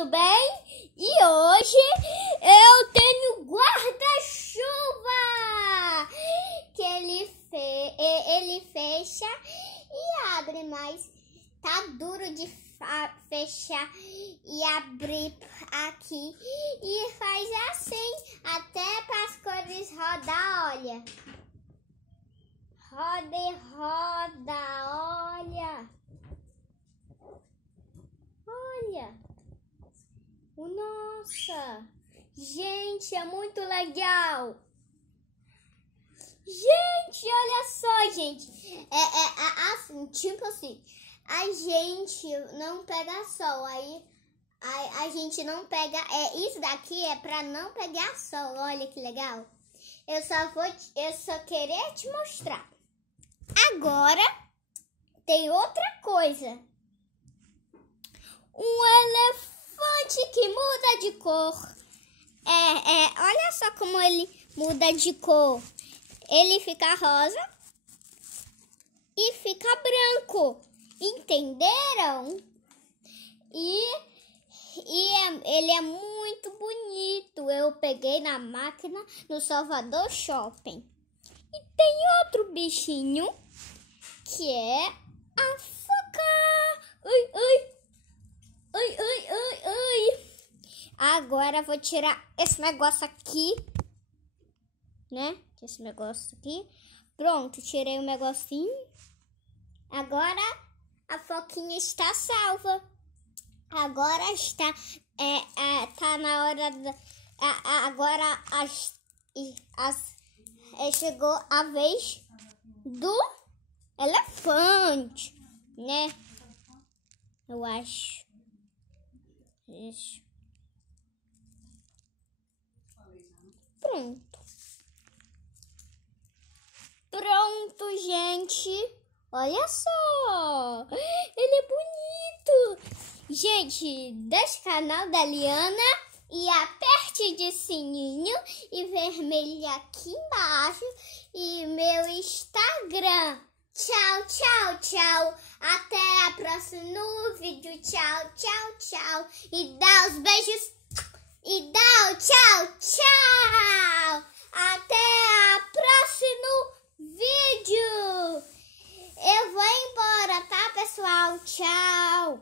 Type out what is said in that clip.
tudo bem? E hoje eu tenho guarda-chuva que ele fecha e abre, mas tá duro de fechar e abrir aqui e faz assim até para as cores rodar, olha. Roda e roda, olha. Olha. Nossa. Gente, é muito legal. Gente, olha só, gente. É assim, tipo assim. A gente não pega sol, aí a gente não pega. Isso daqui é pra não pegar sol. Olha que legal. Eu só queria te mostrar. Agora tem outra coisa. Um elefante que muda de cor. Olha só como ele muda de cor. Ele fica rosa e fica branco. Entenderam? Ele é muito bonito. Eu peguei na máquina no Salvador Shopping. E tem outro bichinho que é a foca. Ai, ai. Ai, ai, ai, ai. Agora vou tirar esse negócio aqui, né? Esse negócio aqui. Pronto, tirei o negocinho. Agora a foquinha está salva. Agora está, tá na hora da, agora chegou a vez do elefante, né? Eu acho. Isso. Pronto. Pronto, gente. Olha só. Ele é bonito. Gente, deixe o canal da Liana e aperte de sininho e vermelho aqui embaixo e meu Instagram. Tchau, tchau, tchau. Até a próxima vídeo. Tchau, tchau, tchau. E dá os beijos. E dá o tchau, tchau. Até a próximo vídeo. Eu vou embora, tá, pessoal? Tchau.